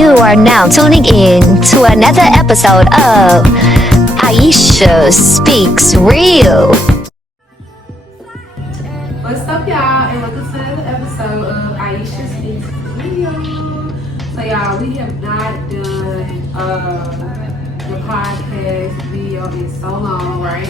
You are now tuning in to another episode of Iesha Speaks Real. What's up, y'all, and welcome to another episode of Iesha Speaks Real. So, y'all, we have not done the podcast video in so long, right?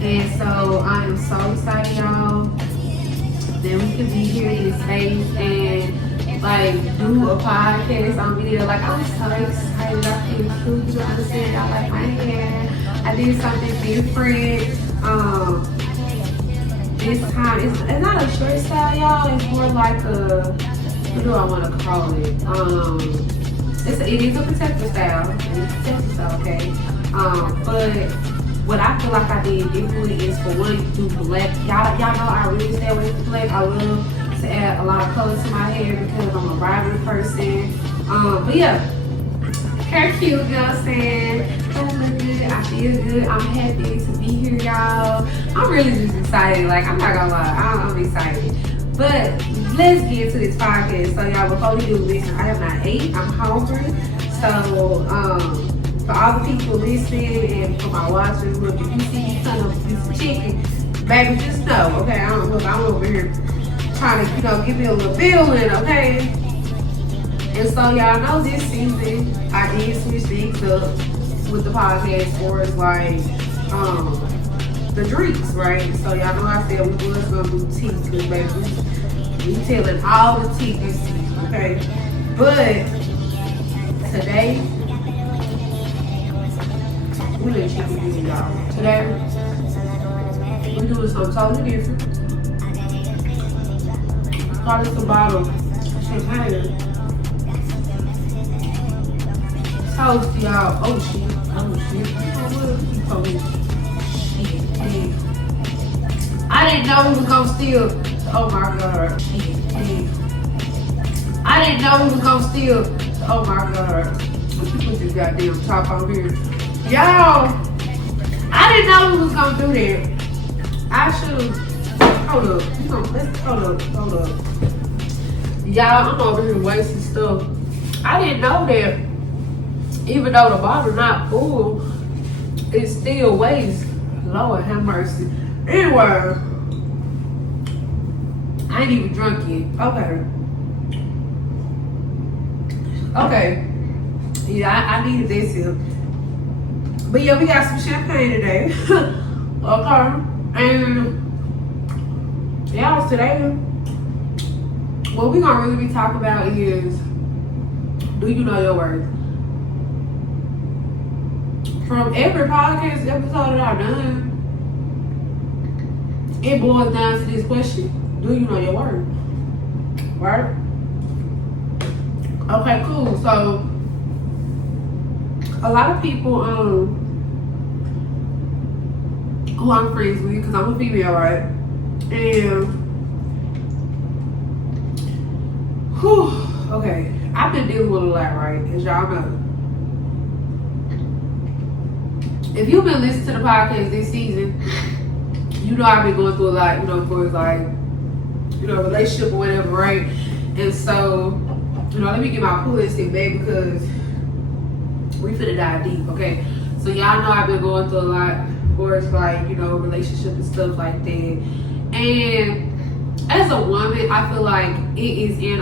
And so I am so excited, y'all, that we can be here in this space and like do a podcast on video. Like, I'm so excited. I can't truly understand y'all. Like, man, I did something different. This time it's not a short style, y'all. It's more like a, what do I want to call it? It is a protective style. It's a protective style, okay. But what I feel like I did differently is, for one, do black. Y'all know I really stay away from black. I love to add a lot of color to my hair because I'm a vibrant person. But yeah, hair cute, you know what I'm saying? I look good, I feel good, I'm happy to be here, y'all. I'm really just excited. Like, I'm not gonna lie, I'm excited. But let's get into this podcast. So, y'all, before we do this, I have not ate. I'm hungry. So, for all the people listening and for my watchers, look, if you see me cut up a piece of chicken, baby, just know, okay? I'm over here trying to, give me a little feeling, okay? And so, y'all know this season, I did switch things up with the podcast for us, like, the drinks, right? So, y'all know I said we was gonna do tea, because, baby, we telling all the tea this season, okay? But today, we let chicken eat, y'all. Today, we're doing something totally different. Call this a bottle of champagne. Toast, y'all. Oh shit. Shit. I didn't know we was gonna steal. Oh my god. Shit. I didn't know we was gonna steal. Oh my god. Let's put this goddamn top on here. Y'all, I didn't know we was gonna do that. I should've. Hold up. Hold up. Y'all, I'm over here wasting stuff. I didn't know that even though the bottle not full, it still weighs. Lord have mercy. Anyway, I ain't even drunk yet. Okay. Yeah, I needed this here. But yeah, we got some champagne today. Okay. And y'all, today, what we gonna really be talking about is, do you know your worth? From every podcast episode that I've done, it boils down to this question: do you know your worth? Right? Okay, cool. So, a lot of people who I'm friends with, because I'm a female, right? And okay, I've been dealing with a lot, right? As y'all know. If you've been listening to the podcast this season, you know I've been going through a lot, for like, relationship or whatever, right? And so, let me get my pull stick back because we finna dive deep, okay? So y'all know I've been going through a lot for it's like, relationship and stuff like that. And as a woman, I feel like it is in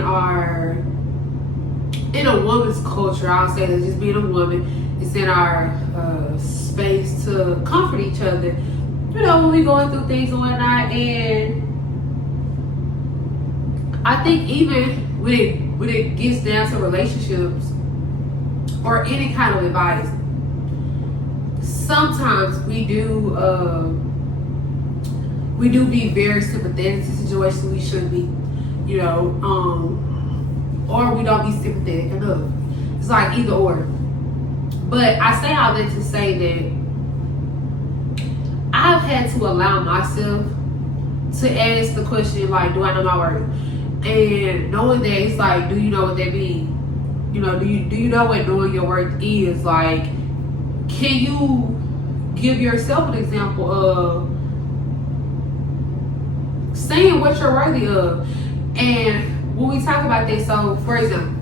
a woman's culture, I'll say that, just being a woman, it's in our space to comfort each other, when we going through things and whatnot. And I think even when it gets down to relationships or any kind of advice, sometimes we do be very sympathetic to situations we shouldn't be, or we don't be sympathetic enough. It's like either or. But I say all that to say that I've had to allow myself to ask the question, like, do I know my worth? And knowing that, it's like, do you know what that means? Do you know what knowing your worth is? Like, can you give yourself an example of saying what you're worthy of? And when we talk about this, so for example,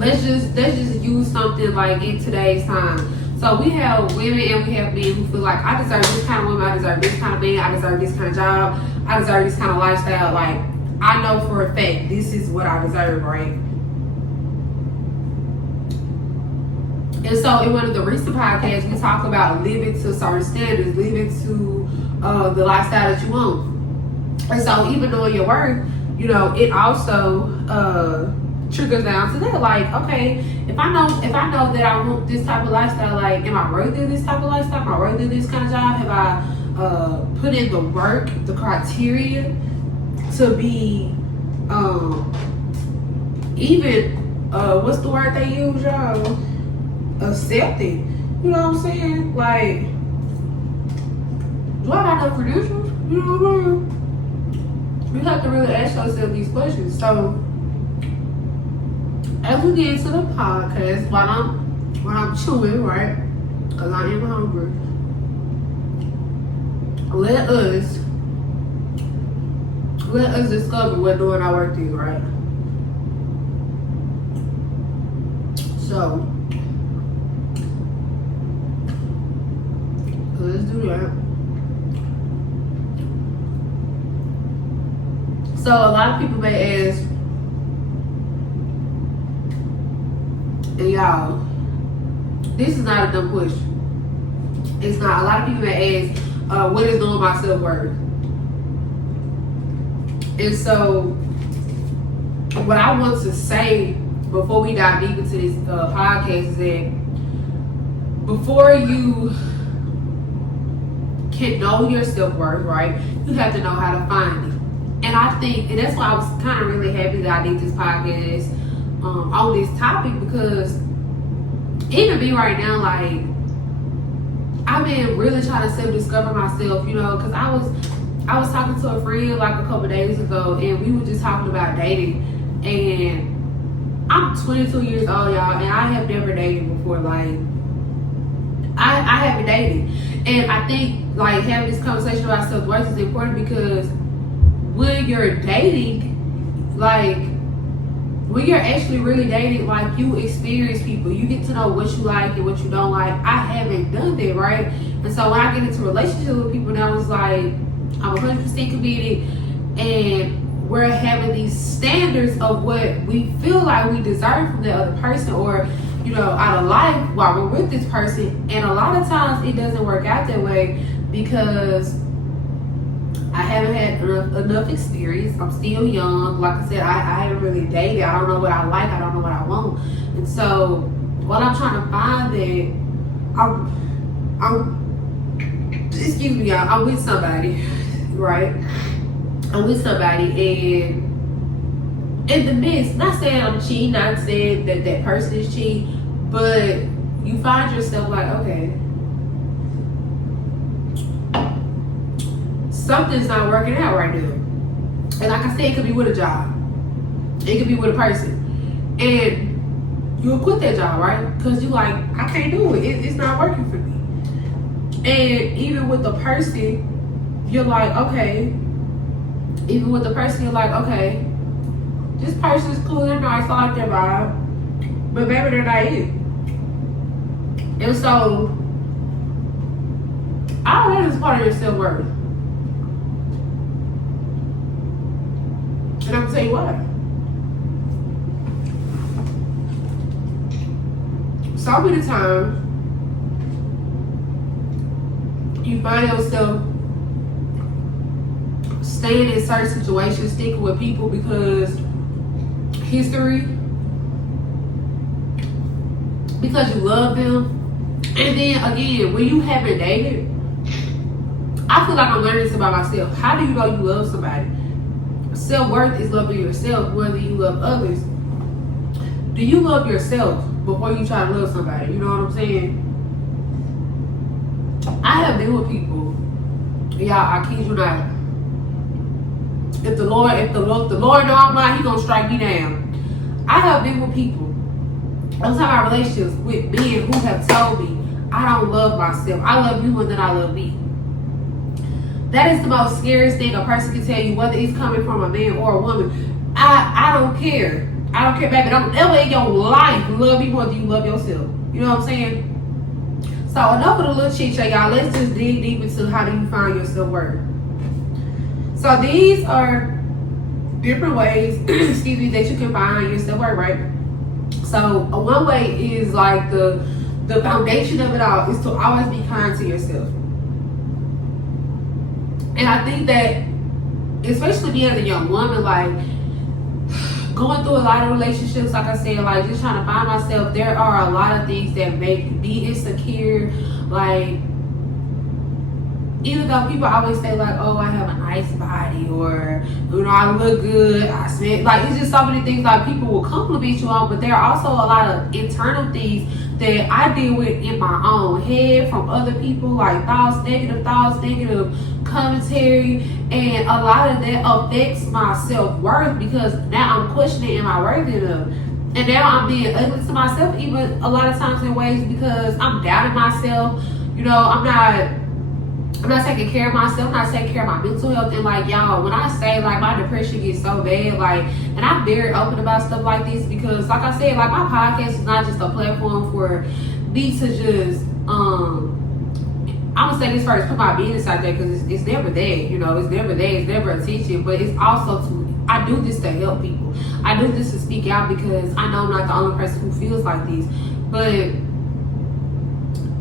let's just use something like in today's time. So we have women and we have men who feel like I deserve this kind of woman, I deserve this kind of man, I deserve this kind of job, I deserve this kind of lifestyle. Like, I know for a fact this is what I deserve, right? And so in one of the recent podcasts, we talk about living to certain standards, living to the lifestyle that you want. And so even knowing your worth, you know, it also triggers down to that. Like, okay, if I know that I want this type of lifestyle, like, am I worthy of this type of lifestyle? Am I worthy of this kind of job? Have I put in the work, the criteria to be even what's the word they use, y'all? Accepting. You know what I'm saying? Like, do I got no credentials? You know what I mean? You have to really ask yourself these questions. So as we get into the podcast, while I'm chewing, right? Because I am hungry. Let us discover what doing our work is, right? So let's do that. So a lot of people may ask, and y'all, this is not a dumb question. It's not. A lot of people may ask, what is knowing my self-worth? And so what I want to say before we dive deep into this podcast is that before you can know your self-worth, right, you have to know how to find it. And I think, and that's why I was kind of really happy that I did this podcast on this topic, because even me right now, like, I've been really trying to self-discover myself, you know, because I was talking to a friend like a couple days ago, and we were just talking about dating. And I'm 22 years old, y'all, and I have never dated before. Like, I haven't dated. And I think, like, having this conversation about self-worth is important, because when you're dating, like, when you're actually really dating, like, you experience people. You get to know what you like and what you don't like. I haven't done that, right? And so when I get into relationships with people now, it's like, I'm 100% committed, and we're having these standards of what we feel like we deserve from the other person, or, you know, out of life while we're with this person. And a lot of times it doesn't work out that way, because I haven't had enough experience. I'm still young. Like I said, I haven't really dated. I don't know what I like. I don't know what I want. And so while I'm trying to find that, excuse me, y'all, I'm with somebody, right? I'm with somebody, and in the midst, not saying I'm cheating, not saying that that person is cheating, but you find yourself like, okay, something's not working out right now. And like I said, it could be with a job. It could be with a person. And you'll quit that job, right? Because you're like, I can't do it. It's not working for me. And even with the person, you're like, okay. Even with the person, you're like, okay, this person's cool, they're nice, I like their vibe, but maybe they're not it. And so, I don't know, this is part of your self-worth. And I'm gonna tell you why. So many times, you find yourself staying in certain situations, sticking with people because history, because you love them. And then again, when you haven't dated, I feel like I'm learning this about myself. How do you know you love somebody? Self-worth is loving yourself, whether you love others. Do you love yourself before you try to love somebody? You know what I'm saying? I have been with people, y'all, I kid you not. If the Lord know I'm lying, He gonna strike me down. I have been with people, I'm talking about relationships with men who have told me, I don't love myself. I love you more than I love me. That is the most scariest thing a person can tell you, whether it's coming from a man or a woman. I don't care. I don't care, baby. Don't ever in your life love me more than you love yourself. You know what I'm saying? So enough of the little chit chat, y'all. Let's just dig deep into how do you find your self-worth. So these are different ways, excuse me, that you can find your self-worth, right? So one way is like the foundation of it all is to always be kind to yourself. And I think that, especially me as a young woman, like going through a lot of relationships, like I said, like just trying to find myself, there are a lot of things that make me insecure. Like, even though people always say like, oh, I have a nice body, or you know, I look good, I smell, like it's just so many things like people will compliment you on, but there are also a lot of internal things that I deal with in my own head from other people, like negative commentary, and a lot of that affects my self-worth because now I'm questioning, am I worthy enough? And now I'm being ugly to myself even a lot of times in ways because I'm doubting myself. You know, I'm not taking care of myself, I'm not taking care of my mental health. And like, y'all, when I say like my depression gets so bad, like, and I'm very open about stuff like this because like I said, like my podcast is not just a platform for me to just I'm gonna say this first, put my business out there because it's never there, you know, it's never there, it's never attention, but it's also I do this to help people. I do this to speak out because I know I'm not the only person who feels like this. But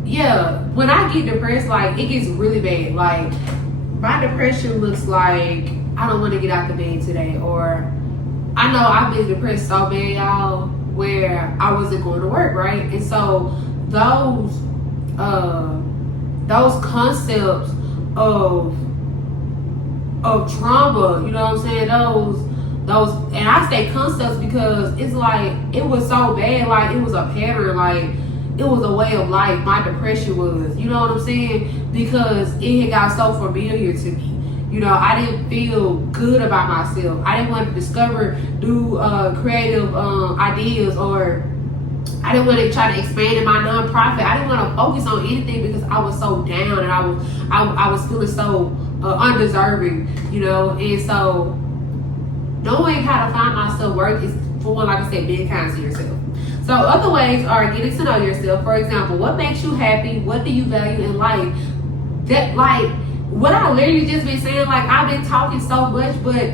yeah, when I get depressed, like it gets really bad. Like my depression looks like I don't want to get out the bed today, or I know I've been depressed so bad, y'all, where I wasn't going to work, right? And so those concepts of trauma, you know what I'm saying? Those, and I say concepts because it's like it was so bad, like it was a pattern, like it was a way of life. My depression was, you know what I'm saying? Because it had got so familiar to me. You know, I didn't feel good about myself. I didn't want to discover new creative ideas, or I didn't want to try to expand in my nonprofit. I didn't want to focus on anything because I was so down and I was feeling so undeserving, you know. And so knowing how to find my self-worth is, for one, like I said, being kind to yourself. So other ways are getting to know yourself. For example, what makes you happy? What do you value in life? That, like, what I literally just been saying, like I've been talking so much, but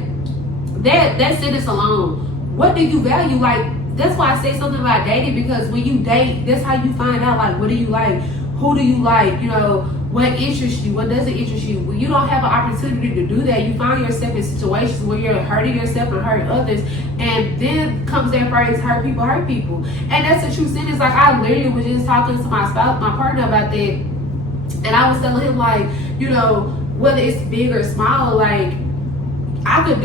that sentence alone, what do you value? Like, that's why I say something about dating, because when you date, that's how you find out, like, what do you like? Who do you like? You know, what interests you? What doesn't interest you? When you don't have an opportunity to do that, you find yourself in situations where you're hurting yourself and hurting others. And then comes that phrase, hurt people, hurt people. And that's a true sentence. Like, I literally was just talking to my spouse, my partner, about that. And I was telling him, like, you know, whether it's big or small, like, I could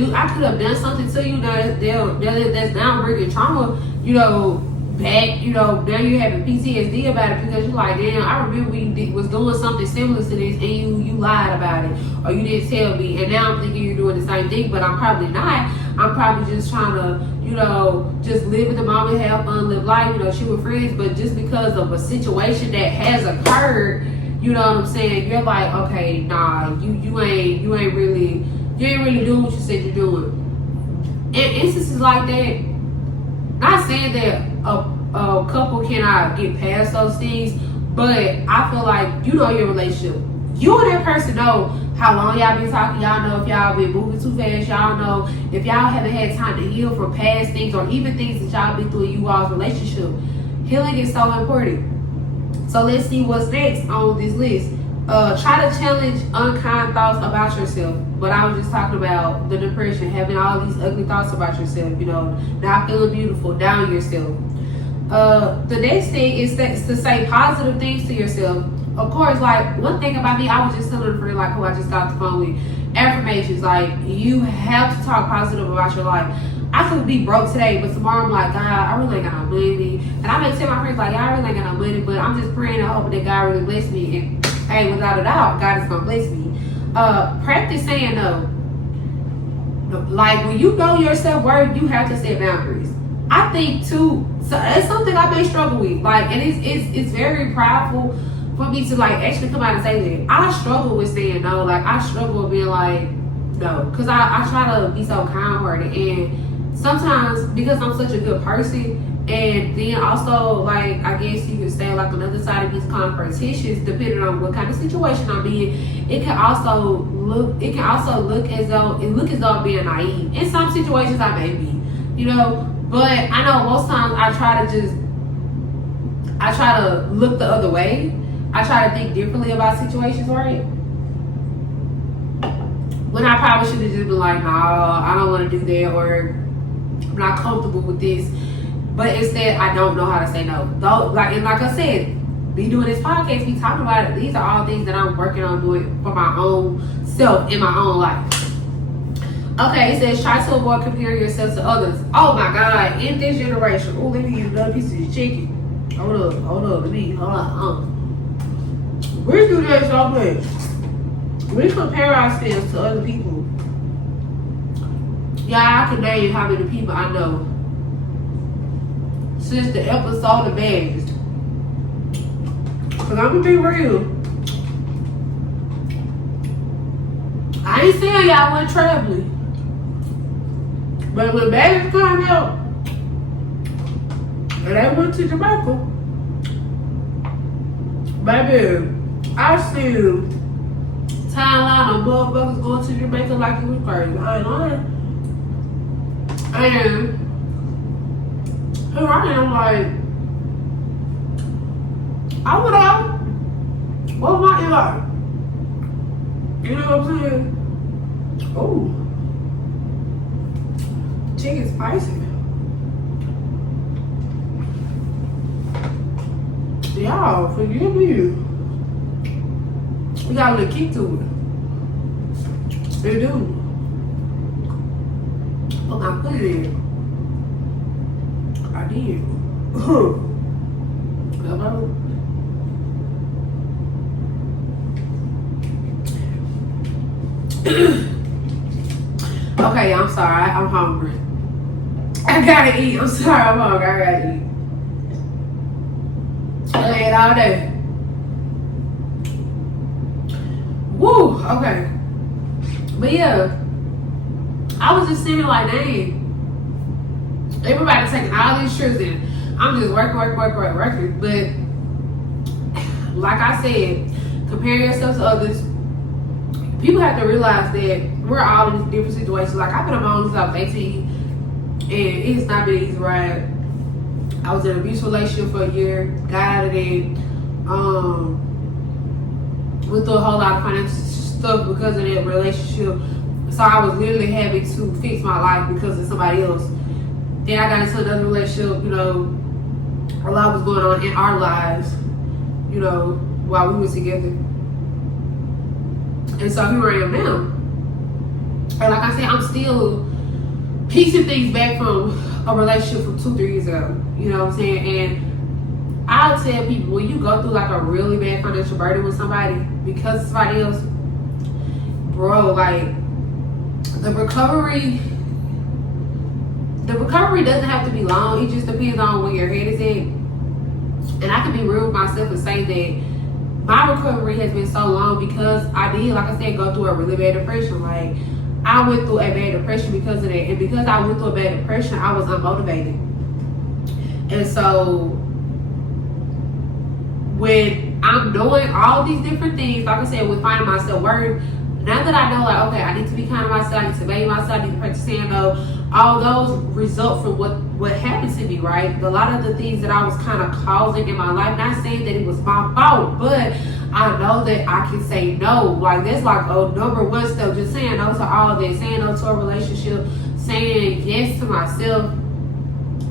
have done something to you that's now bringing trauma, you know, back, you know, now you're having PTSD about it because you're like, damn, I remember we was doing something similar to this and you lied about it, or you didn't tell me, and now I'm thinking you're doing the same thing, but I'm probably not. I'm probably just trying to, you know, just live in the moment, have fun, live life, you know, shoot with friends. But just because of a situation that has occurred, you know what I'm saying, you're like, okay, nah, you ain't really doing what you said you're doing. In instances like that, not saying that a couple cannot get past those things, but I feel like, you know, your relationship, you and that person know how long y'all been talking. Y'all know if y'all been moving too fast. Y'all know if y'all haven't had time to heal from past things, or even things that y'all been through in you all's relationship. Healing is so important. So let's see what's next on this list. Try to challenge unkind thoughts about yourself. But I was just talking about the depression, having all these ugly thoughts about yourself, you know, not feeling beautiful, down yourself. The next thing is to say positive things to yourself. Of course, like, one thing about me, I was just telling a friend, like, who I just got the phone with, affirmations. Like, you have to talk positive about your life. I could be broke today, but tomorrow I'm like, God, I really ain't got no money. And I may tell my friends, like, I really ain't got no money, but I'm just praying and hoping that God really bless me. And hey, without a doubt, God is gonna bless me. Practice saying no. Like, when you know your self-worth, you have to set boundaries. I think too, so it's something I may struggle with. Like, and it's very prideful for me to, like, actually come out and say that. I struggle with saying no. Like, I struggle with being like, no. Because I try to be so kind-hearted. And sometimes because I'm such a good person, and then also like I guess you could say like another side of these confrontations, depending on what kind of situation I'm in, it can also look as though I'm being naive. In some situations I may be, you know, but I know most times I try to look the other way. I try to think differently about situations, right? When I probably should have just been like, no, I don't want to do that, or I'm not comfortable with this. But instead, I don't know how to say no. Though, like I said, be doing this podcast, be talking about it. These are all things that I'm working on doing for my own self in my own life. Okay, it says try to avoid comparing yourself to others. Oh my God, in this generation. Oh, let me eat another piece of this chicken. Hold up. Hold on. We do that so much. We compare ourselves to other people. Yeah, I can name how many people I know since the episode of Bags. Cause I'm gonna be real. I ain't saying y'all went traveling. But when Bags came out, and they went to Jamaica, baby, I see timeline of motherfuckers going to Jamaica like it was crazy. I ain't lying. And here I am like, I would have. What was my Eli? You know what I'm saying? Oh, chicken spicy. Y'all, forgive me. We got a little kick to it. They do. But I put it in. I did. Okay, I'm sorry. I'm hungry. I gotta eat. I'm sorry. I'm hungry. I gotta eat. I ate all day. Woo, okay. But yeah, I was just sitting like, dang, everybody taking all these trips and I'm just working. But like I said, compare yourself to others. People have to realize that we're all in different situations. Like I've been alone since I was 18 and it's not been an easy ride. I was in an abusive relationship for a year, got out of it, went through a whole lot of financial stuff because of that relationship. So I was literally having to fix my life because of somebody else. Then I got into another relationship, you know, a lot was going on in our lives, you know, while we were together. And so here I am now. And like I said, I'm still piecing things back from a relationship from 2-3 years ago. You know what I'm saying? And I'll tell people, when you go through like a really bad financial burden with somebody because of somebody else, bro, like the recovery doesn't have to be long. It just depends on where your head is at. And I can be real with myself and say that my recovery has been so long because I did, like I said, go through a really bad depression. Like I went through a bad depression because of that. And because I went through a bad depression, I was unmotivated. And so when I'm doing all these different things, like I said, with finding my self-worth, now that I know, like, okay, I need to be kind to myself, I need to value myself, I need to practice saying no, all those result from what happened to me, right? A lot of the things that I was kind of causing in my life, not saying that it was my fault, but I know that I can say no. Like, that's like a number one step, just saying no to all of that, saying no to a relationship, saying yes to myself.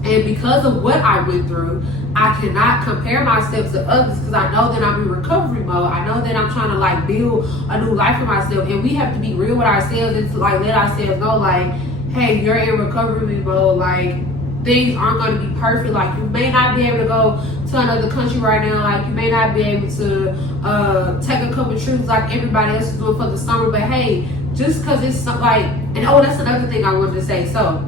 And because of what I went through, I cannot compare myself to others because I know that I'm in recovery mode. I know that I'm trying to like build a new life for myself. And we have to be real with ourselves and to like let ourselves know like, hey, you're in recovery mode. Like things aren't going to be perfect. Like you may not be able to go to another country right now. Like you may not be able to take a couple trips like everybody else is doing for the summer. But hey, just because it's like, and oh, that's another thing I wanted to say. So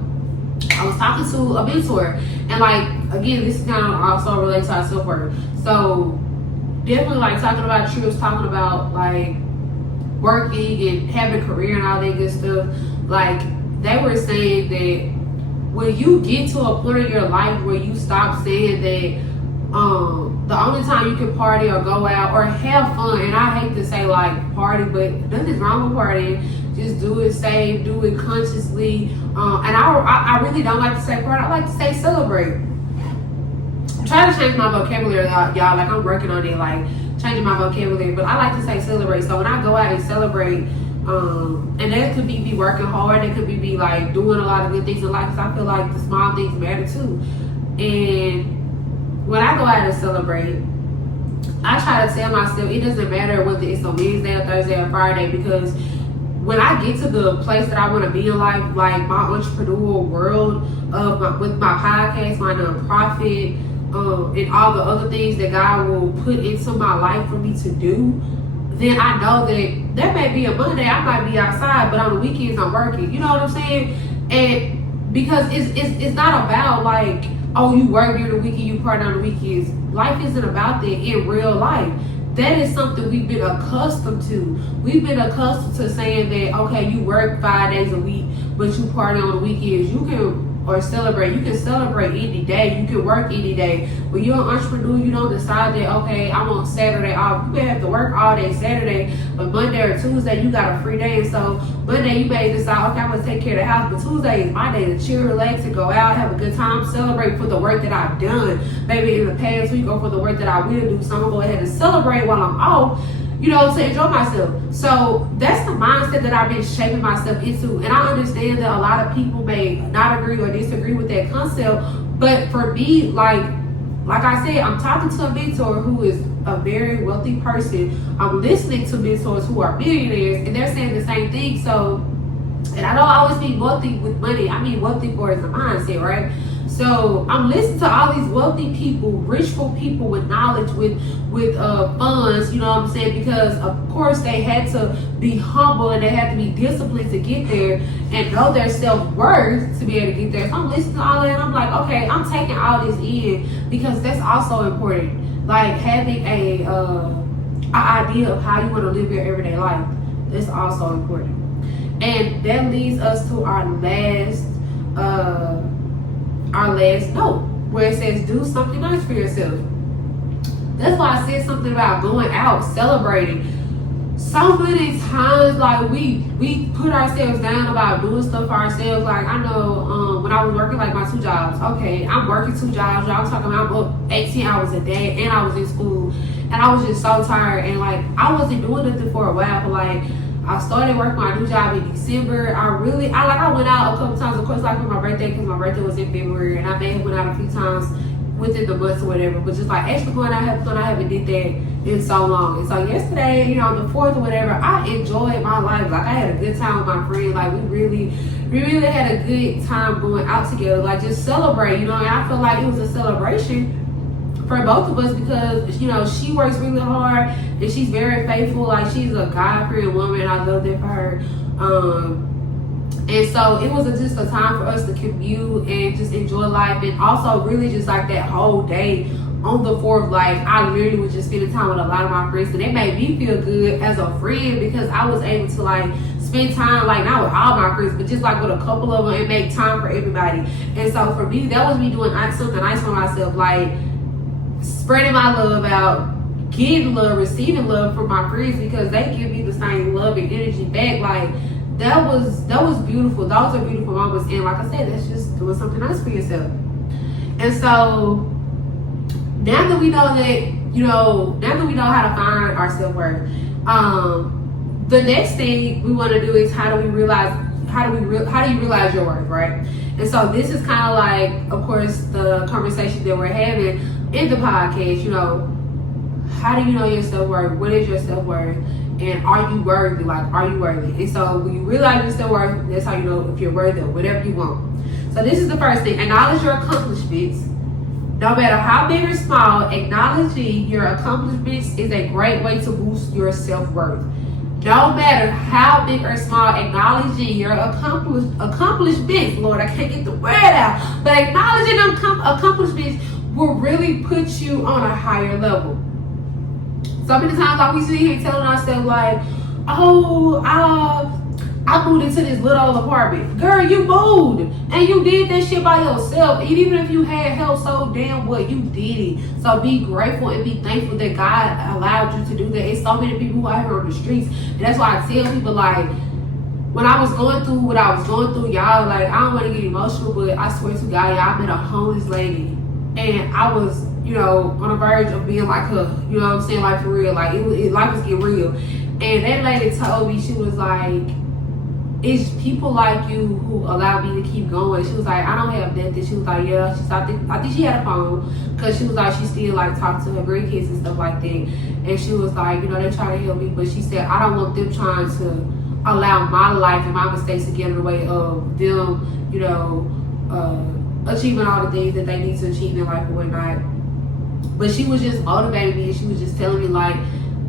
I was talking to a mentor, and like again, this is kind of also related to our self-worth. So definitely like talking about trips, talking about like working and having a career and all that good stuff. Like they were saying that when you get to a point in your life where you stop saying that the only time you can party or go out or have fun, and I hate to say like party, but nothing's wrong with partying. Just do it safe, do it consciously. And I really don't like to say party. I like to say celebrate. I'm trying to change my vocabulary, y'all. Like I'm working on it, like changing my vocabulary. But I like to say celebrate. So when I go out and celebrate, and that could be working hard. That could be like doing a lot of good things in life. Because I feel like the small things matter too. And when I go out and celebrate, I try to tell myself it doesn't matter whether it's a Wednesday or Thursday or Friday, because when I get to the place that I want to be in life, like my entrepreneurial world with my podcast, my nonprofit, and all the other things that God will put into my life for me to do, then I know that there may be a Monday I might be outside, but on the weekends I'm working. You know what I'm saying? And because it's not about like, oh, you work during the weekend, you party on the weekends. Life isn't about that in real life. That is something we've been accustomed to. We've been accustomed to saying that, okay, you work 5 days a week, but you party on the weekends. You can celebrate. You can celebrate any day. You can work any day. When you're an entrepreneur, you don't decide that, okay, I want Saturday off. You may have to work all day Saturday, but Monday or Tuesday, you got a free day. And so Monday, you may decide, okay, I'm going to take care of the house. But Tuesday is my day to chill, relax, and go out, have a good time, celebrate for the work that I've done. Maybe in the past week or for the work that I will do. So I'm going to go ahead and celebrate while I'm off, you know, to enjoy myself. So that's the mindset that I've been shaping myself into. And I understand that a lot of people may not agree or disagree with that concept. But for me, like I said, I'm talking to a mentor who is a very wealthy person. I'm listening to mentors who are millionaires, and they're saying the same thing. So, and I don't always mean wealthy with money. I mean wealthy for the mindset, right? So I'm listening to all these wealthy people, richful people with knowledge, with funds, you know what I'm saying? Because of course they had to be humble and they had to be disciplined to get there and know their self-worth to be able to get there. So I'm listening to all that and I'm like, okay, I'm taking all this in because that's also important. Like having a idea of how you want to live your everyday life. That's also important. And that leads us to our last note, where it says do something nice for yourself. That's why I said something about going out, celebrating. So many times, like we put ourselves down about doing stuff for ourselves. Like I know when I was working like my 2 jobs. Okay, I'm working 2 jobs. Y'all talking about I'm up 18 hours a day, and I was in school, and I was just so tired. And like I wasn't doing nothing for a while, but like I started working my new job in December. I went out a couple times, of course, like for my birthday, because my birthday was in February, and I may have went out a few times within the months or whatever. But just like actually going out, having fun, I haven't did that in so long. And so yesterday, you know, the 4th or whatever, I enjoyed my life. Like I had a good time with my friends. Like we really had a good time going out together. Like just celebrate, you know. And I feel like it was a celebration for both of us because, you know, she works really hard and she's very faithful. Like she's a God-fearing woman. I love that for her. And so it was just a time for us to commute and just enjoy life, and also really just like that whole day on the 4th, like I literally was just spending time with a lot of my friends, and it made me feel good as a friend because I was able to like spend time, like not with all my friends, but just like with a couple of them and make time for everybody. And so for me, that was me doing something nice for myself, like spreading my love out, getting love, receiving love from my friends because they give me the same love and energy back. Like that was beautiful. Those are beautiful moments. And like I said, that's just doing something nice for yourself. And so now that we know that, you know, now that we know how to find our self-worth, the next thing we want to do is how do you realize your worth, right? And so this is kind of like, of course, the conversation that we're having in the podcast. You know, how do you know your self-worth? What is your self-worth? And are you worthy? Like, are you worthy? And so when you realize your self-worth, that's how you know if you're worthy of whatever you want. So this is the first thing. Acknowledge your accomplishments. No matter how big or small, acknowledging your accomplishments is a great way to boost your self-worth. No matter how big or small, acknowledging your accomplishments, Lord, I can't get the word out, but acknowledging accomplishments will really put you on a higher level. So many times, like we sit here telling ourselves, like, oh, I I moved into this little old apartment. Girl, you moved. And you did that shit by yourself. And even if you had help, so damn what, you did it. So be grateful and be thankful that God allowed you to do that. It's so many people who are here on the streets. And that's why I tell people, like, when I was going through what I was going through, y'all, like, I don't want to get emotional, but I swear to God, y'all, I met a homeless lady. And I was, you know, on the verge of being like her. You know what I'm saying? Like, for real. Like, life was getting real. And that lady told me, she was like, it's people like you who allow me to keep going. She was like, I don't have nothing. She was like, yeah. I think she had a phone, because she was like, she still like talked to her grandkids and stuff like that. And she was like, you know, they try to help me, but she said, I don't want them trying to allow my life and my mistakes to get in the way of them, you know, achieving all the things that they need to achieve in life or whatnot. But she was just motivating me, and she was just telling me, like,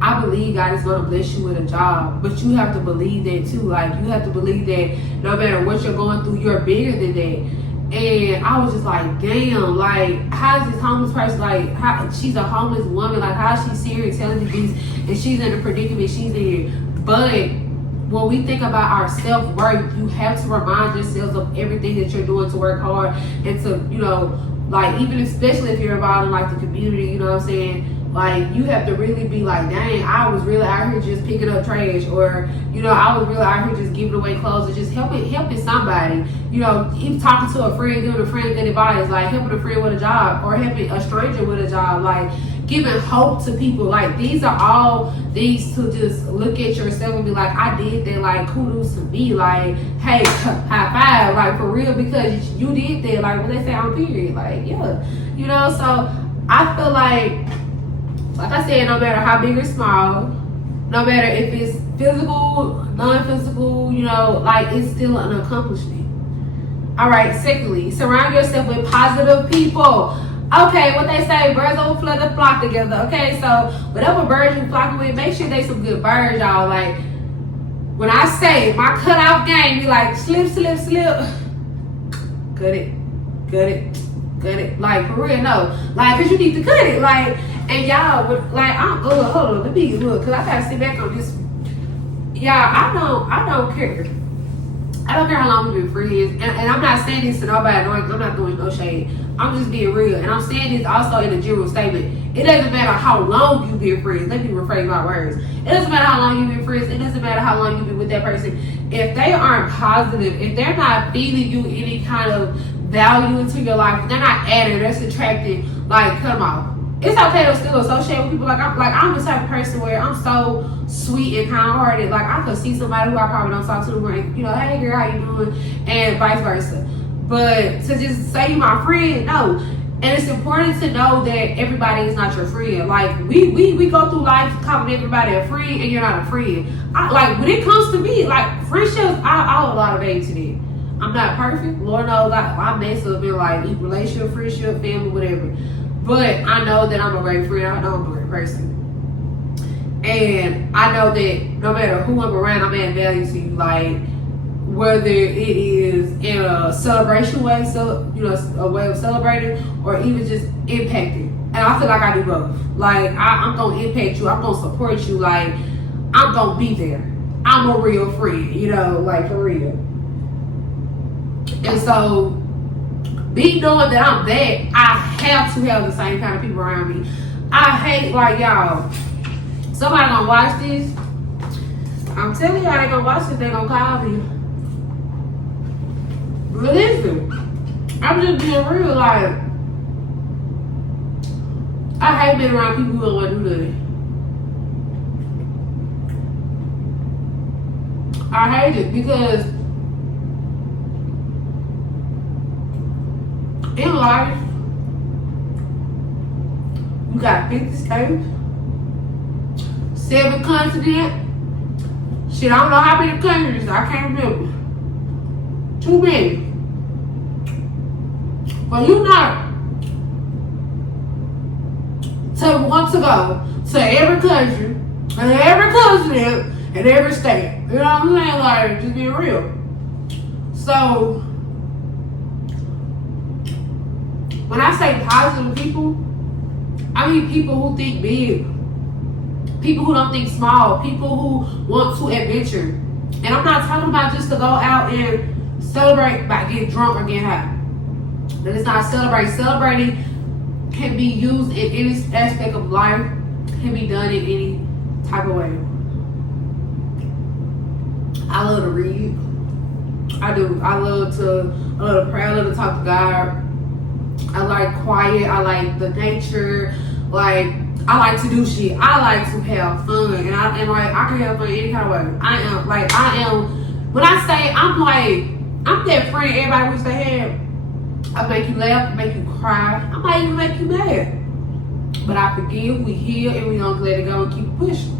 I believe God is going to bless you with a job, but you have to believe that too. Like, you have to believe that no matter what you're going through, you're bigger than that. And I was just like, damn, like, how is this homeless person, like, how, she's a homeless woman, like, how is she serious telling me this, and she's in the predicament she's in. But when we think about our self-worth, you have to remind yourselves of everything that you're doing to work hard and to, you know, like, even especially if you're involved in, like, the community, you know what I'm saying? Like, you have to really be like, dang, I was really out here just picking up trash, or, you know, I was really out here just giving away clothes, or just helping somebody, you know, even talking to a friend, giving a friend good advice, like helping a friend with a job, or helping a stranger with a job, like giving hope to people. Like, these are all things to just look at yourself and be like, I did that, like, kudos to me, like, hey, high five, like, for real, because you did that, like, when they say on period, like, yeah, you know. So I feel like I said, no matter how big or small, no matter if it's physical, non-physical, you know, like, it's still an accomplishment. All right, secondly, surround yourself with positive people. Okay, what they say, birds don't flock together. Okay, so whatever birds you flocking with, make sure they some good birds, y'all. Like, when I say my cutoff game, be like, slip, slip, slip. Cut it, cut it, cut it. Like, for real, no. Like, because you need to cut it. Like, and y'all, like, hold on, let me look, because I got to sit back on this. Y'all, I don't care. I don't care how long we've been friends. And I'm not saying this to nobody. I'm not doing no shade. I'm just being real. And I'm saying this also in a general statement. It doesn't matter how long you've been friends. Let me rephrase my words. It doesn't matter how long you've been friends. It doesn't matter how long you've been with that person. If they aren't positive, if they're not feeding you any kind of value into your life, if they're not adding, they're subtracting, like, cut them off. It's okay to still associate with people. I'm the type of person where I'm so sweet and kind-hearted. Like, I could see somebody who I probably don't talk to anymore, and, you know, hey girl, how you doing? And vice versa. But to just say you my friend, no. And it's important to know that everybody is not your friend. Like, we go through life calling everybody a friend, and you're not a friend. Like, when it comes to me, like, friendships, I owe a lot of age to that. I'm not perfect. Lord knows I mess up in, like, relationship, friendship, family, whatever. But I know that I'm a great friend. I know I'm a great person. And I know that no matter who I'm around, I'm adding value to you. Like, whether it is in a celebration way, so, you know, a way of celebrating, or even just impacting. And I feel like I do both. Like, I'm going to impact you. I'm going to support you. Like, I'm going to be there. I'm a real friend, you know, like, for real. And so, be knowing that I'm that, I have to have the same kind of people around me. I hate, like, y'all, somebody gonna watch this. I'm telling y'all, they gonna watch this, they gonna call me. But listen, I'm just being real, like, I hate being around people who don't want to do nothing. I hate it because in life, you got 50 states, 7 continents. Shit, I don't know how many countries. I can't remember. Too many. But you not to want to go to every country and every continent and every state. You know what I'm saying? Like, just being real. So, when I say positive people, I mean people who think big, people who don't think small, people who want to adventure, And I'm not talking about just to go out and celebrate by getting drunk or getting high. That is not celebrating. Celebrating can be used in any aspect of life, can be done in any type of way. I love to read. I do. I love to pray. I love to talk to God. I like quiet. I like the nature. Like, I like to do shit. I like to have fun. And I can have fun any kind of way. When I say I'm that friend everybody wish they had. I make you laugh, make you cry. I might even make you mad. But I forgive, we heal, and we don't let it go and keep pushing.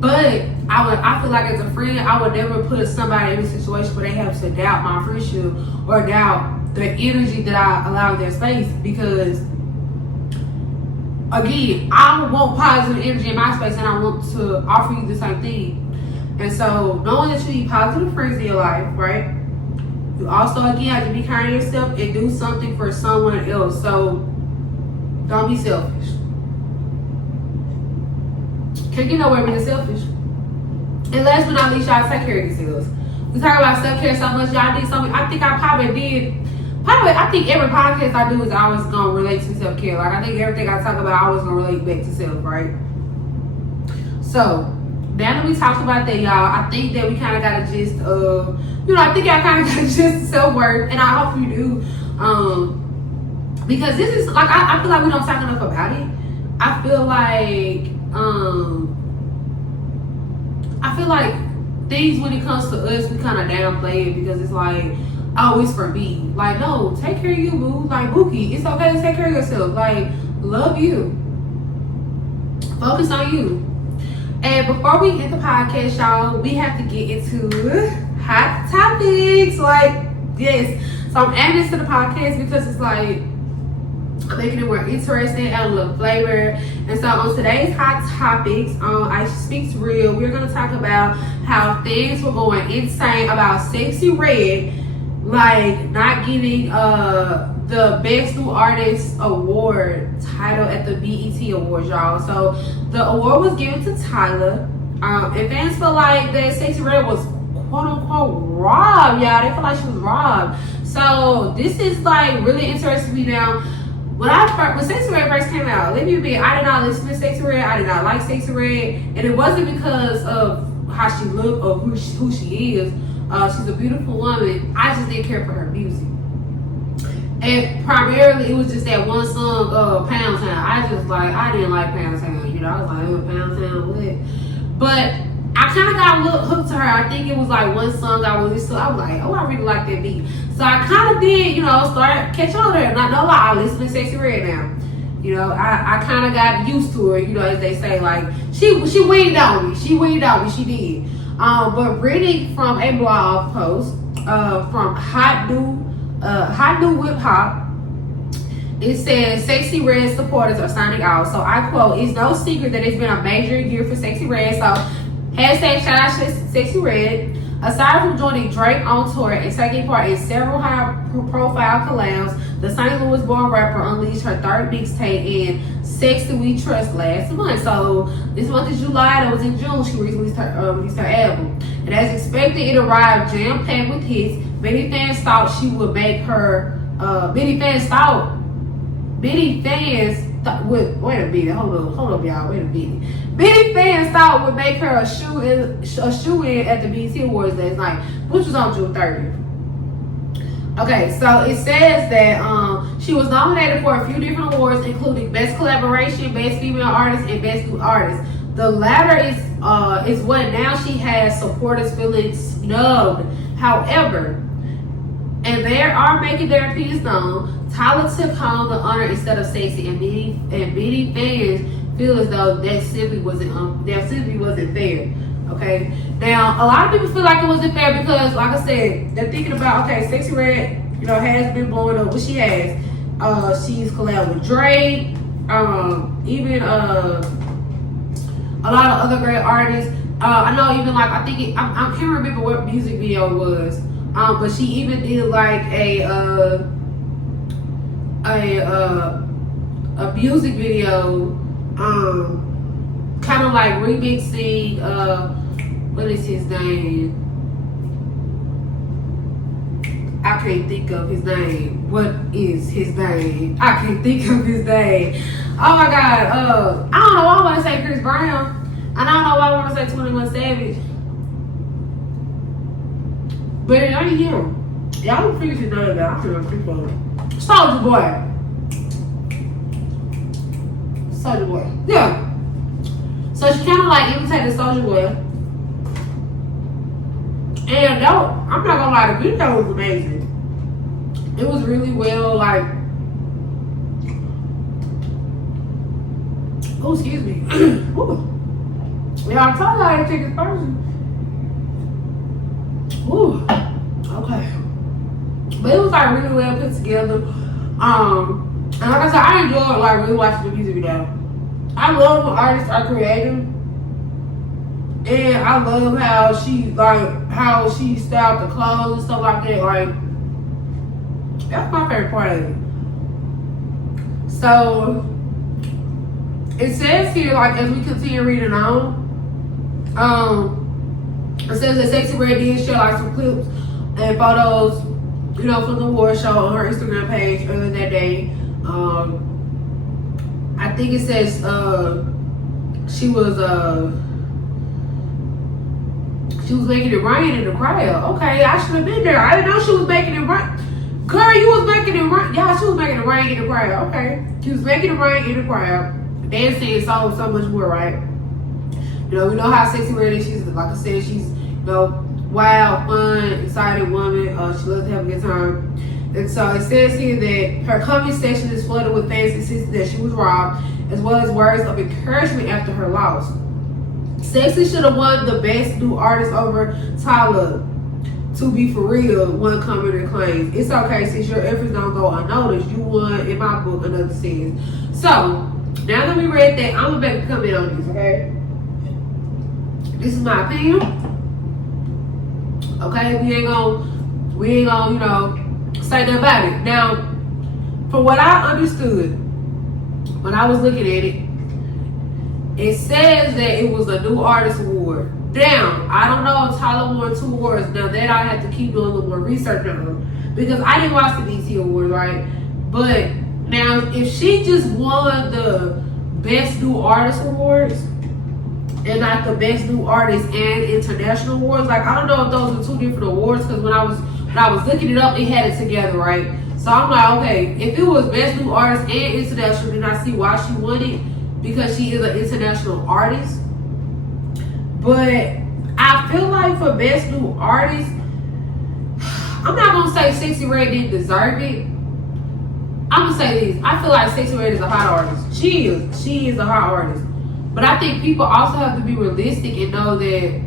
But I feel like as a friend, I would never put somebody in a situation where they have to doubt my friendship or doubt the energy that I allow in their space. Because again, I want positive energy in my space, and I want to offer you the same thing. And so knowing that you need positive friends in your life, right? You also, again, have to be kind to yourself and do something for someone else. So don't be selfish. Can't get nowhere being selfish. And last but not least, y'all take care of yourselves. We talk about self-care so much. Y'all did something. I think I think every podcast I do is always going to relate to self-care. Like, I think everything I talk about, I always going to relate back to self, right? So, now that we talked about that, y'all, I think that we kind of got a gist of, I think y'all kind of got a gist of self-worth, and I hope you do. Because this is, like, I feel like we don't talk enough about it. I feel like things when it comes to us, we kind of downplay it because it's like, oh, it's for me. Like, no, take care of you, boo. Like, Bookie, it's okay to take care of yourself. Like, love you. Focus on you. And before we end the podcast, y'all, we have to get into hot topics. Like, yes. So I'm adding this to the podcast because it's like, I'm making it more interesting, add a little flavor. And so on today's hot topics, on Iesha Speaks Real, we're going to talk about how things were going insane about Sexy Red, like not getting the Best New Artist Award title at the BET Awards, y'all. So the award was given to Tyler. And fans feel like that Sexy Red was quote unquote robbed, y'all. They feel like she was robbed. So this is like really interesting to me now. When Sexy Red first came out, let me admit, I did not listen to Sexy Red. I did not like Sexy Red, and it wasn't because of how she looked or who she is. She's a beautiful woman. I just didn't care for her music, and primarily it was just that one song, Pound Town. I didn't like Pound Town. I was like, oh, Pound Town, what? But I kind of got a little hooked to her. I think it was like one song I was listening to. I was like, oh, I really like that beat. So I kind of did, start catching on there. Not no lie, I listen to Sexy Red now. I kind of got used to her, as they say. Like, she weaned on me. She did. But reading from a blog post from Hot New Whip Hop, it says Sexy Red supporters are signing out. So I quote, "It's no secret that it's been a major year for Sexy Red." So hashtag shout out to Sexy Red. Aside from joining Drake on tour and taking part in several high-profile collabs, the St. Louis-born rapper unleashed her third mixtape in Sexy We Trust last month. So this month is July. That was in June. She released her album. And as expected, it arrived jam-packed with hits. Many fans thought she would make her. Wait a minute, hold up, y'all. Wait a minute. Many fans thought would make her a shoe-in at the BET Awards last night, which was on June 30th. Okay, so it says that she was nominated for a few different awards, including Best Collaboration, Best Female Artist, and Best New Artist. The latter is what now she has supporters feeling snubbed. However, and they are making their opinions known, Tyler took home the honor instead of Sexy, and many fans feel as though that simply wasn't fair. Okay, now a lot of people feel like it wasn't fair because, like I said, they're thinking about, okay, Sexy Red, has been blowing up. What she has, she's collabed with Drake, even a lot of other great artists. I know even like I can't remember what music video it was. But she even did like a music video, kind of like remixing What is his name? I can't think of his name. What is his name? I can't think of his name. Oh my God. I don't know why I want to say Chris Brown. And I don't know why I want to say 21 Savage. But it ain't him. Y'all don't figure his name out. I can't think of it. Soulja Boy. Soulja Boy. Yeah. So she kind of like imitated Soulja Boy. And no, I'm not gonna lie, the video was amazing. It was really well, like, oh, excuse me. Yeah, I told you I didn't take this person. Ooh, okay. But it was like really well put together. And like I said, I enjoyed like really watching the music video. I love when artists are creative. And I love how she styled the clothes and stuff like that. Like, that's my favorite part of it. So it says here, like, as we continue reading on, it says that Sexy Red did share like some clips and photos, you know, from the award show on her Instagram page earlier that day. I think it says she was making it rain in the crowd. Okay, I should have been there. I didn't know she was making it rain. Girl, you was making it rain. Yeah, she was making it rain in the crowd. Okay. She was making it rain in the crowd. Dancing so much more, right? You know, we know how Sexy Red is. She's, like I said, she's, you know, wild, fun, excited woman. She loves to have a good time. And so it says here that her comment section is flooded with fans insisting that she was robbed, as well as words of encouragement after her loss. Sexy should have won the best new artist over Tyler. To be for real, one commenter claims. It's okay, since your efforts don't go unnoticed. You won, in my book, another says. So, now that we read that, I'm about to comment on this, okay? This is my opinion. Okay, we ain't gonna, you know, say nothing about it. Now, from what I understood, when I was looking at it, it says that it was a new artist award. Now, I don't know if Tyler won 2 awards. Now that I have to keep doing a little more research on, because I didn't watch the BT Awards, right? But now, if she just won the Best New Artist Awards and not the Best New Artist and International Awards, like, I don't know if those are 2 different awards, because when I was looking it up, it had it together, right? So I'm like, okay, if it was Best New Artist and International, then I see why she won it, because she is an international artist. But I feel like for Best New Artist, I'm not gonna say Sexy Red didn't deserve it. I'm gonna say this. I feel like Sexy Red is a hot artist. She is a hot artist. But I think people also have to be realistic and know that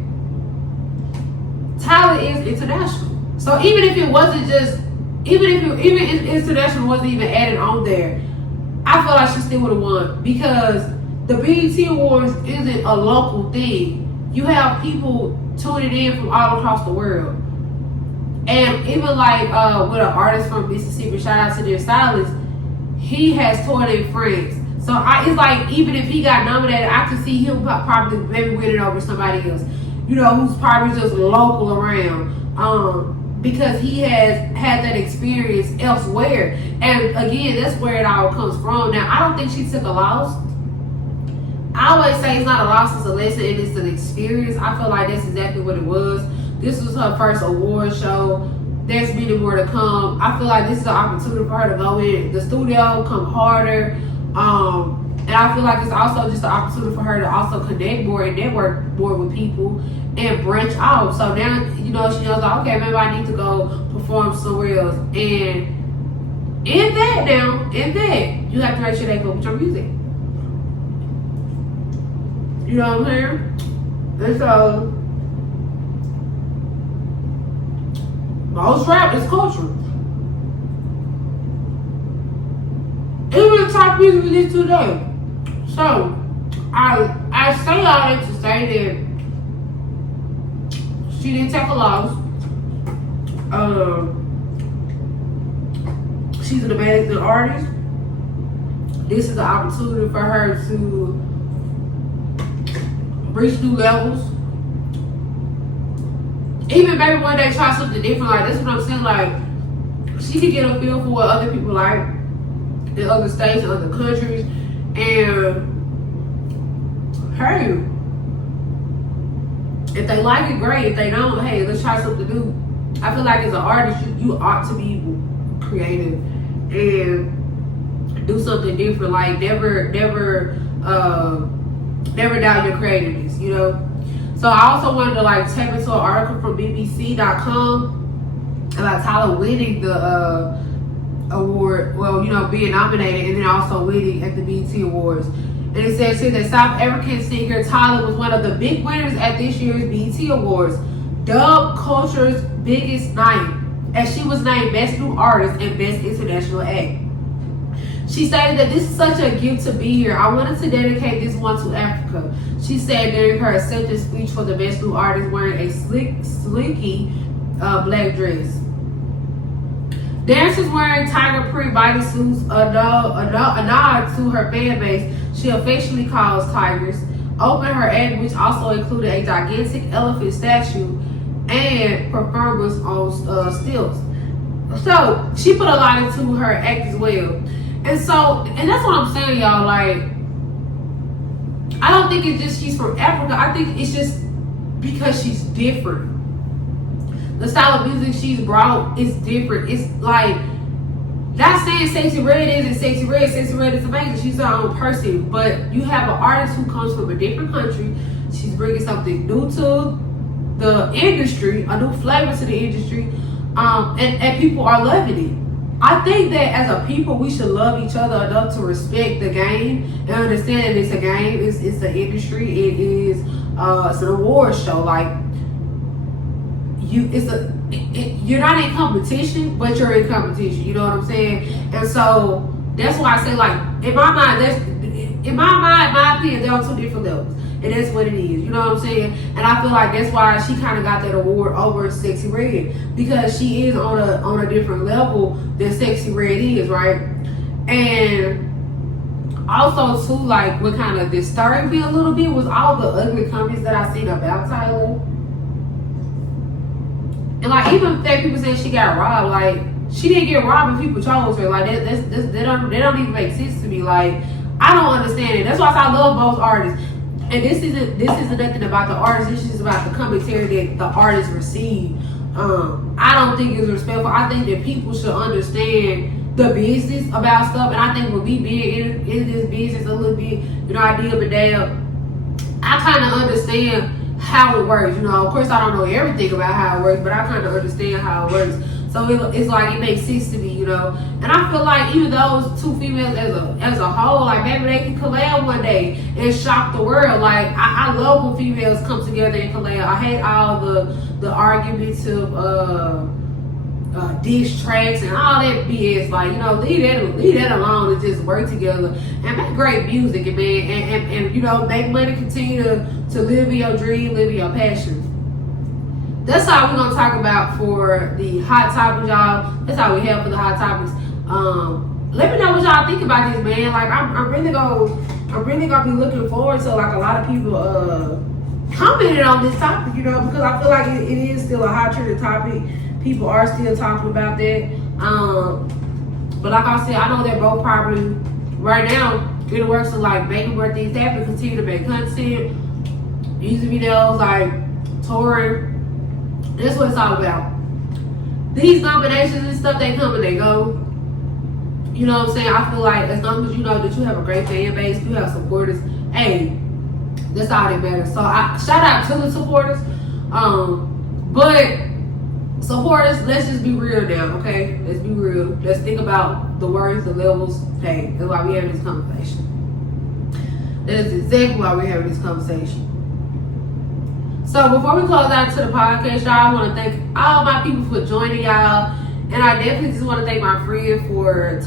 Tyler is international. So even if it wasn't just, even if international wasn't even added on there, I feel like she still would have won, because the BET Awards isn't a local thing. You have people tuning in from all across the world. And even like with an artist from Mississippi, shout out to their stylist, he has toured in France. So it's like, even if he got nominated, I could see him probably maybe winning over somebody else, you know, who's probably just local around. Because he has had that experience elsewhere. And again, that's where it all comes from. Now, I don't think she took a loss. I always say it's not a loss, it's a lesson, and it's an experience. I feel like that's exactly what it was. This was her first award show. There's many more to come. I feel like this is an opportunity for her to go in the studio, come harder. And I feel like it's also just an opportunity for her to also connect more and network more with people and branch out. So now, you know, she knows, like, okay, maybe I need to go perform somewhere else. And in that, you have to make sure they go with your music. You know what I'm saying? And so, most rap is culture. Even the top music we did today. So, I say all that to say that she didn't take a loss. She's an amazing artist. This is an opportunity for her to reach new levels. even maybe one day try something different. Like that's what I'm saying. Like she can get a feel for what other people like in other states and other countries, and hey, if they like it, great. If they don't, hey, let's try something new. I feel like as an artist, you ought to be creative and do something different. Like never doubt your creativeness, you know. So I also wanted to like tap into an article from BBC.com about Tyler winning the award. Well, you know, being nominated and then also winning at the BET Awards. And it says here that South African singer Tyler was one of the big winners at this year's BET Awards, dubbed culture's biggest night, as she was named Best New Artist and Best International Act. She stated that this is such a gift to be here. I wanted to dedicate this one to Africa. She said during her acceptance speech for the Best New Artist, wearing a slinky black dress. Dancers wearing tiger print bodysuits, a nod to her fan base she affectionately calls tigers, opened her act, which also included a gigantic elephant statue and performers on stilts. So she put a lot into her act as well. And that's what I'm saying, y'all. Like, I don't think it's just she's from Africa. I think it's just because she's different. The style of music she's brought is different. It's like, not saying Sexy Red isn't Sexy Red. Sexy Red is amazing. She's her own person. But you have an artist who comes from a different country. She's bringing something new to the industry, a new flavor to the industry, and people are loving it. I think that as a people, we should love each other enough to respect the game and understand that it's a game, it's an industry, it's an award show. Like you're not in competition, but you're in competition. You know what I'm saying? And so that's why I say, like, in my mind, my opinion, they're on two different levels. And that's what it is, you know what I'm saying? And I feel like that's why she kind of got that award over Sexy Red, because she is on a different level than Sexy Red is, right? And also too, like, what kind of disturbed me a little bit was all the ugly comments that I seen about Tyler. And like, even if people saying she got robbed, like, she didn't get robbed and people chose her. Like, they don't even make sense to me. Like, I don't understand it. That's why I love both artists. And this isn't nothing about the artist. This is just about the commentary that the artist received. I don't think it's respectful. I think that people should understand the business about stuff. And I think with me being in this business a little bit, you know, I did a dab. I kind of understand how it works. You know, of course, I don't know everything about how it works, but I kind of understand how it works. So it's like it makes sense to me, you know. And I feel like even those two females as a whole, like maybe they can collab one day and shock the world. Like I love when females come together and collab. I hate all the argumentative diss tracks and all that BS. Like, you know, leave that alone and just work together and make great music and you know, make money, continue to live in your dream, live in your passion. That's all we're gonna talk about for the hot topics, y'all. That's all we have for the hot topics. Let me know what y'all think about this, man. Like, I'm really gonna be looking forward to, like, a lot of people commenting on this topic, you know, because I feel like it is still a hot trending topic. People are still talking about that. But like I said, I know they're both probably right now in the works of like making more things happen, continue to make content, music videos, like touring. That's what it's all about. These nominations and stuff, they come and they go. You know what I'm saying? I feel like as long as you know that you have a great fan base, you have supporters, hey, that's all that matters. So shout out to the supporters. But supporters, let's just be real now, okay? Let's be real. Let's think about the words, the levels. Hey, that's why we're having this conversation. That is exactly why we're having this conversation. So before we close out to the podcast, y'all, I want to thank all my people for joining, y'all. And I definitely just want to thank my friend for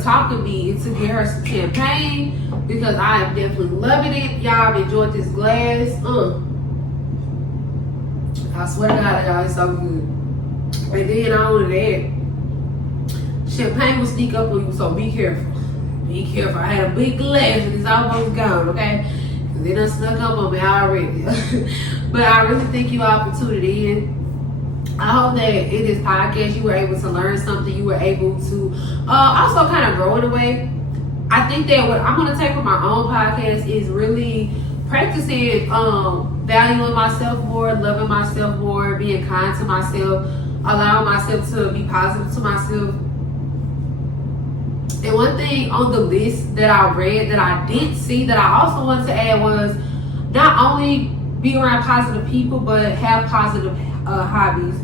talking me into get her some champagne, because I am definitely loving it. Y'all, I've enjoyed this glass. I swear to God, y'all, it's so good. And then on that, champagne will sneak up on you, so be careful. Be careful. I had a big glass and it's almost gone, okay? because they done snuck up on me already. But I really thank you all for tuning in. I hope that in this podcast you were able to learn something. You were able to also kind of grow in a way. I think that what I'm going to take from my own podcast is really practicing valuing myself more, loving myself more, being kind to myself, allowing myself to be positive to myself. And one thing on the list that I read that I did see that I also wanted to add was not only be around positive people, but have positive hobbies.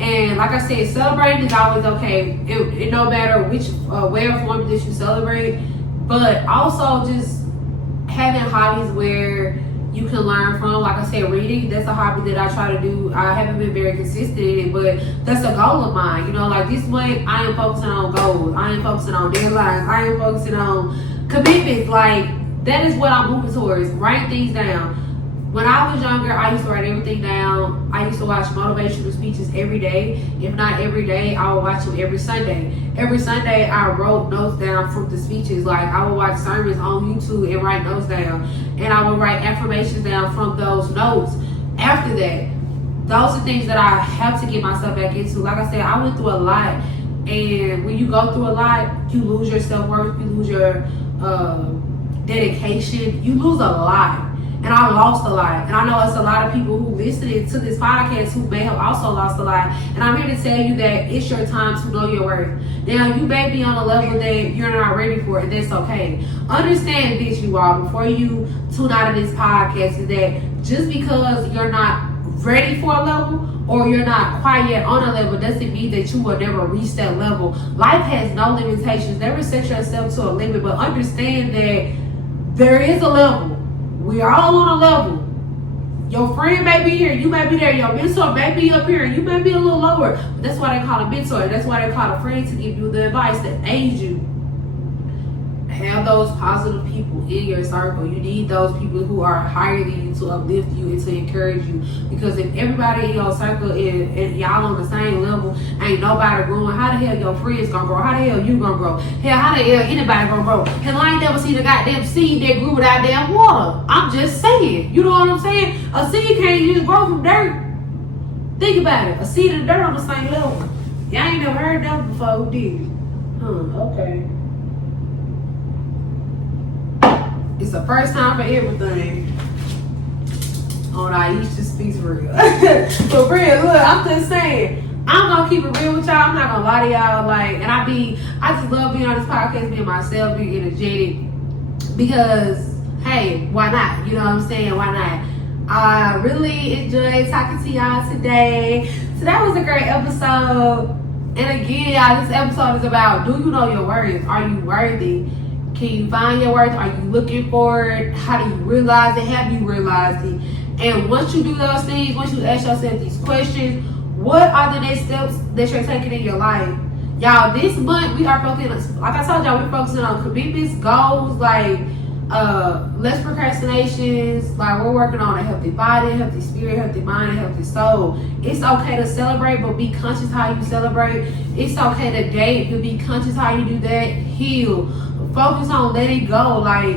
And like I said, celebrating is always okay. It no matter which way or form that you celebrate, but also just having hobbies where you can learn from. Like I said, reading, that's a hobby that I try to do. I haven't been very consistent in it, but that's a goal of mine. You know, like this month, I am focusing on goals. I am focusing on deadlines. I am focusing on commitments. Like, that is what I'm moving towards. Write things down. When I was younger, I used to write everything down. I used to watch motivational speeches every day. If not every day, I would watch them every Sunday. Every Sunday, I wrote notes down from the speeches. Like, I would watch sermons on YouTube and write notes down. And I would write affirmations down from those notes. After that, those are things that I have to get myself back into. Like I said, I went through a lot. And when you go through a lot, you lose your self-worth. You lose your dedication. You lose a lot. And I lost a lot. And I know it's a lot of people who listening to this podcast who may have also lost a lot. And I'm here to tell you that it's your time to know your worth. Now, you may be on a level that you're not ready for, and that's okay. Understand this, you all, before you tune out of this podcast, is that just because you're not ready for a level or you're not quite yet on a level doesn't mean that you will never reach that level. Life has no limitations. Never set yourself to a limit, but understand that there is a level. We are all on a level. Your friend may be here, you may be there. Your mentor may be up here, you may be a little lower. But that's why they call a mentor. That's why they call a friend, to give you the advice that aids you. Have those positive people in your circle. You need those people who are higher than you to uplift you and to encourage you. Because if everybody in your circle and y'all on the same level, ain't nobody growing, how the hell your friends gonna grow? How the hell you gonna grow? Hell, how the hell anybody gonna grow? Hell, I ain't never seen a goddamn seed that grew without damn water. I'm just saying. You know what I'm saying? A seed can't just grow from dirt. Think about it. A seed and dirt on the same level. Y'all ain't never heard that before, who did? Okay. It's the first time for everything on Iesha Speaks Real. For real, look, I'm just saying, I'm gonna keep it real with y'all. I'm not gonna lie to y'all. Like, and I just love being on this podcast, being myself, being energetic. Because, hey, why not? You know what I'm saying? Why not? I really enjoyed talking to y'all today. So that was a great episode. And again, y'all, this episode is about, do you know your worth? Are you worthy? Can you find your worth? Are you looking for it? How do you realize it? Have you realized it? And once you do those things, once you ask yourself these questions, what are the next steps that you're taking in your life? Y'all, this month we are focusing, like I told y'all, we're focusing on commitments, goals, like less procrastinations. Like, we're working on a healthy body, healthy spirit, healthy mind, and healthy soul. It's okay to celebrate, but be conscious how you celebrate. It's okay to date, but be conscious how you do that. Heal. Focus on letting go. Like,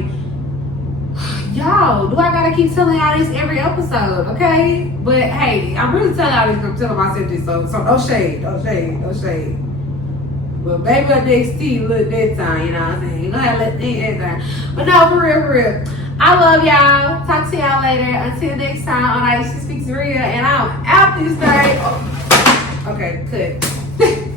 y'all, do I gotta keep telling y'all this every episode? Okay, but hey, I'm really telling y'all this. I'm telling myself this, so don't shade. But baby, next to you, look that time, you know what I'm saying? You know how to let things that time. But no, for real. I love y'all. Talk to y'all later. Until next time on Iesha Speaks Real, and I'm out this day. Oh. Okay, cut.